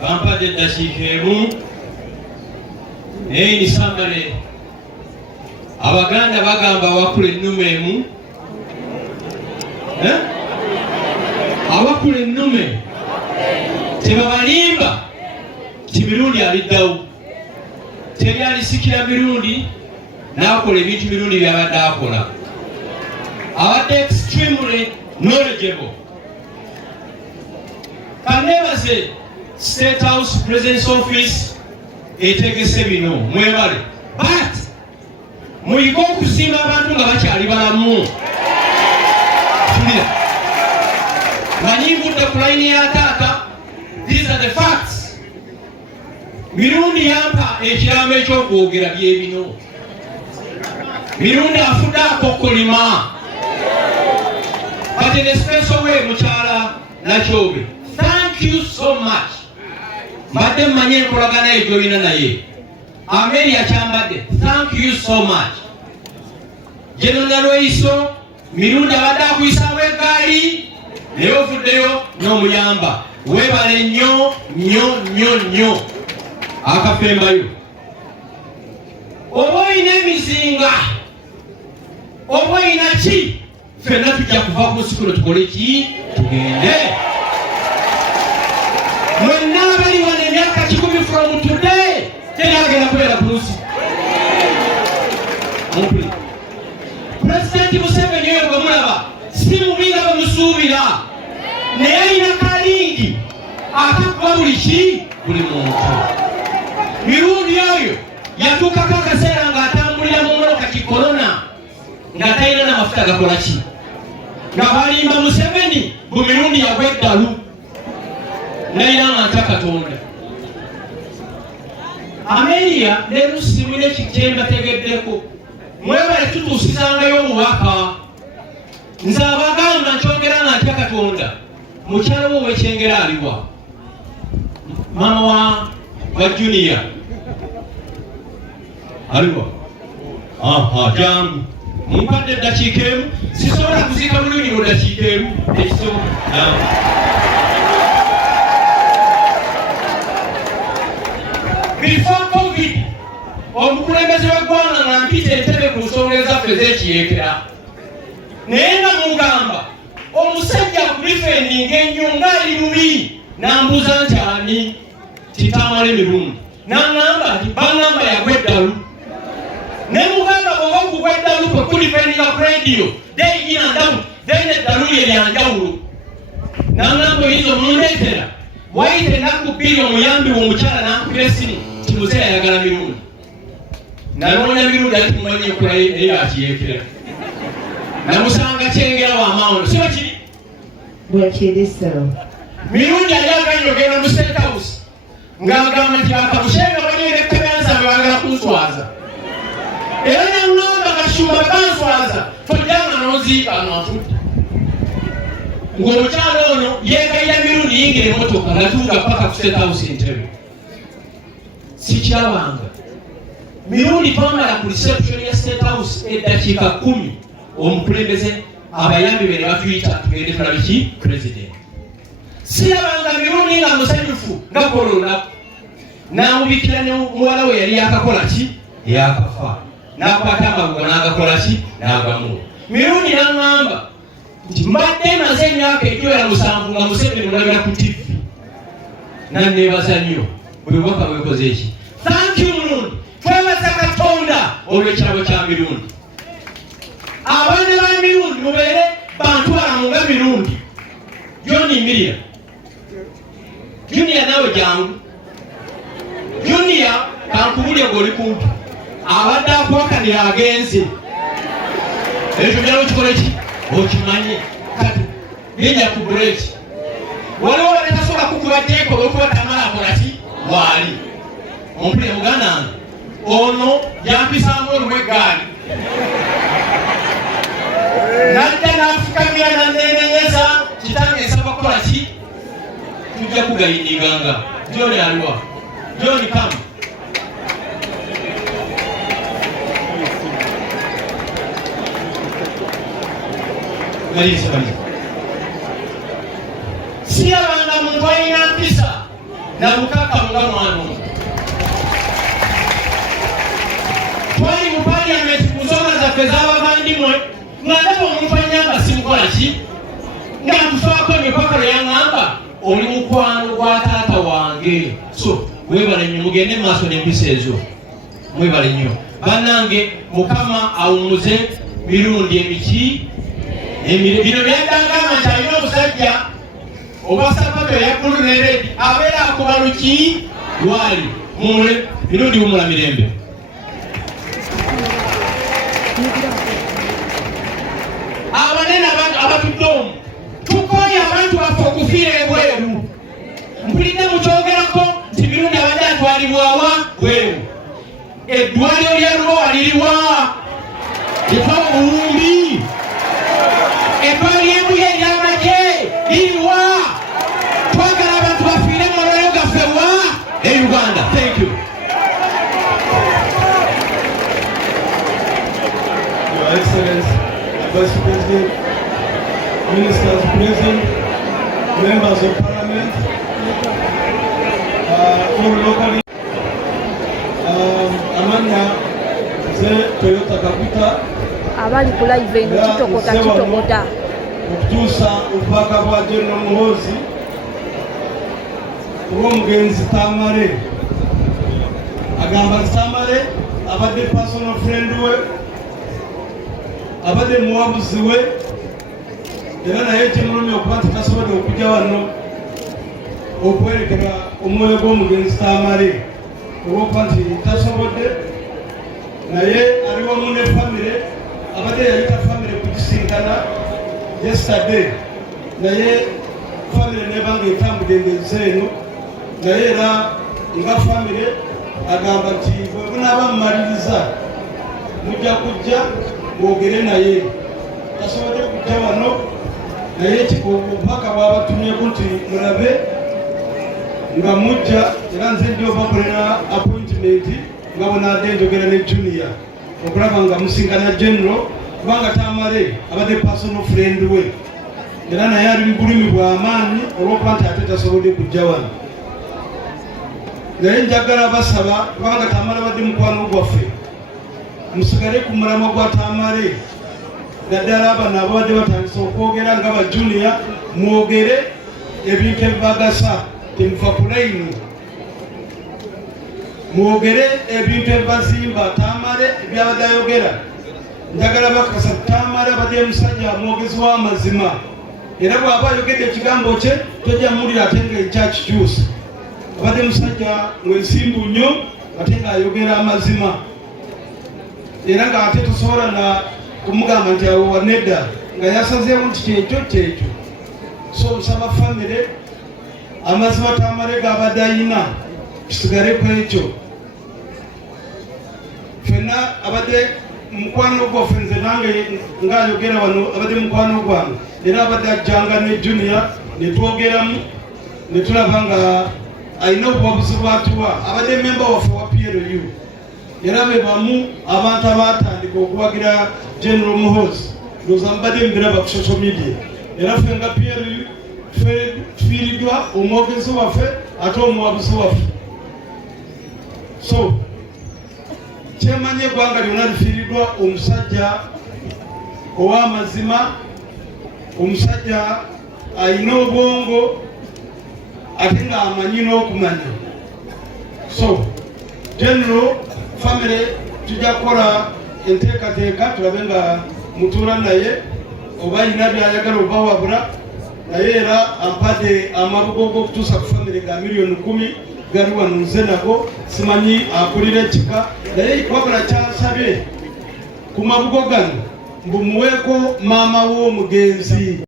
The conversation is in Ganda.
bampadde eddakiika emu naye nisamale. Abaganda bagamba awakula ennume emu, awakula ennume tebabalimba ti mirundi aliddawo. Teri alisikira mirundi n'akola ebintu mirundi byabadde akola. Abadde extremely knowledgeable. Kanebaze State House President's Office etegese bino mwebale, but muyiga okusiima abantu nga bakyali balamu. Manyi ngudde ku layini ya taata. These are the facts. Mirundi yampa ekiraamo ekyokwogera byebino. Mirundi afudde akokolima. But in a special way, mukyala Nakyobe, thank you so much. Mbadde mmanyi enkolagana eyo gy'olina naye. Ameri akyambadde, thank you so much. General Lweiso, mirundi abadde akuyisaamu eggaali naye ovuddeyo n'omuyamba. Weebale nnyo nnyo nnyo nnyo. Akafembayo oba oyina emizinga oba oyina ki, ffenna tujja kuva ku nsikulo tukole ki, tugende. Mwenna abali wano emyaka 10 from today tenagenda kubeera ku nsi. Pulezidenti Museveni oyo gwe mulaba si mubi nga bamusuubira, naye alina kalingi akakuba buli ki, buli muntu. Mirundi oyo yatuukako akaseera ng'atambulira mu mmotoka ki korona nga talina n'amafuta gakola ki, nga balimba Museveni bu mirundi yagwa eddalu nalina nga Katonda. Amelia ne Lucy mwine kikyemba tegeddeko mwebale tutuusizangayo omubaka. Nze abagamba nkyogera nga ntya Katonda. Mukyala wo wekyengera aliwa? Mama wa Junior aliwa? Jangu mumpadde eddakiika emu, sisobola kuziika bulungi mu ddakiika emu. Tekisobola. Before COVID, omukulembeze w'eggwanga nga mpita entebe ku nsonga ezaffe ez'ekiyeekera. Naye nga mugamba omusajja ku difendinga ennyo ng'ali lubi, n'ambuuza nti ani titamala emirundi, n'aŋŋamba nti baŋŋamba yagwa eddalu. Ne mugamba bw'oba okugwa eddalu kwe kulifendinga ku rediyo day in and out, then eddalu lye lyanjawulo. N'aŋŋamba oyinza omundeetera wayita ennaku 2 omuyambi omukyala n'ankubira essimu nti muzeeyi ayagala mirundi. Nanoonya mirundi ati mumanyi enkola eyakiyeekera. Namusanga kyengera w'amawano, si bwe kiri? Bwe kiri ssebo. Mirundi ayagala ogenda mu State House ng'agamba nti bakamushenga banyere ekkebenza bwe kunswaza. Era n'aŋŋamba Kashumba banswaza tojjanga n'oziika n'atutta. Ng'omukyala ono yeegayira mirundi yingira emmotoka ng'atuuka paka ku State House Entebbe. Sikyabanga mirundi twamala ku reception ya State House eddakiika 10 omukulembeze abayambi be ne batuyita tugende tulabe ki president. Sirabanga mirundi nga musanyufu nga kola olunaku. N'amubikira ne muwala we yali yakakola ki, yakafa. N'akwata amaguga n'agakola ki, n'agamu. Mirundi n'aŋŋamba nti mbadde maze emyaka egiwera 7 nga Museveni mulabira ku TV. Nanneebaza nnyo buli bubaka bwekoze eki. Thank you Murundi. Twebaza Katonda olw'ekirabo kya mirundi. Abaana ba mirundi mubeere bantu balamu nga mirundi. Joni Miriam. Junior nawe jangu. Junior kankubulye ng'oli kumpi. Abadde akwakanira agenze. Ekyo byalo kikola ki? Okimanye. Kati genda ku break. Waliwo abatasobola kukuba jeko olw'okuba tamala akola ki? Waali. Ompulire muganda ono yampisaamu olw'eggaali. Nadda n'afukamira n'aneenenyeza kitange nsaba kukola ki? Tujja kugayiniganga. John aliwa? John come. sirabanga muntu alina mpisa na bukakamu nga mwana omu. Twali mu parliament ku nsonga zaffe z'abavandimwe nga ndaba omuntu anyamba simukola ki nga ntufaako emipaka lwe yaŋŋamba oli mukwano gwa taata wange. So mwebale nnyo mugende mu maaso n'empisa ezo, mwebale nnyo bannange. Mukama awummuze mirundi emiki bino byaddangamba nti alina omusajja oba sapato eya bbulu ne redi abeera akuba luki lwali mumule mirundi wumula mirembe. Abanene abatudde omu tukoye abantu baffe okufiira ebweru. Mpulidde mukyogerako nti mirundi abadde atwalibwawa bweru. Eddwaliro lya Lubowa liriwa? Litwala Buwumbi. Eddwaliro ly'Embuya ery'amagye liriwa? Twagala abantu bafiire mu malwaliro gaffe wa e Uganda. Thank you. Your Excellency, Vice President, Ministers present, Members of Parliament, all locally, Amanya ze Toyota Capital, abali ku live eno kitokota okutuusa obubaka bwa General Muhoozi olw'omugenzi Tamale. Agamba Tamale abadde personal friend we, abadde muwabuzi we, era naye kimulumya okuba nti tasobodde okujja wano okwerekera omwoyo gw'omugenzi Tamale olw'okuba nti tasobodde, naye ali wamu ne famire. Abadde yayita famire kugisinkana yesterday, naye famire neba nga etambudde engezi eno, naye era nga famire agamba nti bwe bunaaba mumaliriza mujja kujja mwogere naye. Tasobodde kujja wano, naye obubaka bwabatumyeku nti mulabe nga mujja, era nze ndi obakolera appointment nga bwenaadde njogera ne junior okulaba nga musinkana general, kubanga Tamale abadde personal friend we, era naye ali mubulumi bw'amaanyi olw'okuba nti ate tasobodde kujja wano. Naye njagala basaba, kubanga Tamale abadde mukwano gwaffe, musigale ku mulamwa gwa Tamale. Naddala abano abadde batandisa okwogera nga ba junior, mwogere ebintu ebibagasa, temufa ku layini. Mwogere ebintu ebibazimba. Tamale ebyabadde ayogera, njagala bakakasa Tamale abadde musajja mwogezi w'amazima, era bw'aba ayogedde ekigambo kye tojja muwulira ate nga ekyakikyusa. Abadde musajja mwesimbu nnyo ate ng'ayogera amazima, era ng'ate tosobola na kumugamba nti awo wanedda, nga yasazeewo nti kyekyo. So nsaba famire amazima Tamale g'abadde ayina kisigale ku ekyo. Ffenna abadde mukwano gwaffe, nze nange ng'ayogera wano abadde mukwano gwange, era abadde ajjanga ne junior ne twogeramu ne tulaba nga alina obuwabuzi bw'atuwa. Abadde memba waffe wa PLU, era be bamu abantu abatandika okuwagira General Muhoozi. Ndowooza mubadde mubiraba ku social media, era ffe nga PLU tufiiriddwa omwogezi waffe ate omuwabuzi waffe. So kyemanye eggwanga lyonna lifiiriddwa omusajja ow'amazima, omusajja alina obwongo ate nga amanyi n'okumanya. So general family tujja kukola enteekateeka tulabe nga mutuula naye oba alina byayagala obawabula, naye era ampadde amabugo g'okutuusa ku family ga miliyoni 10 gali wano nze nago, simanyi akulira ekika, naye wabula kyansabye ku mabugo gano mbu muweeko maama w'omugenzi.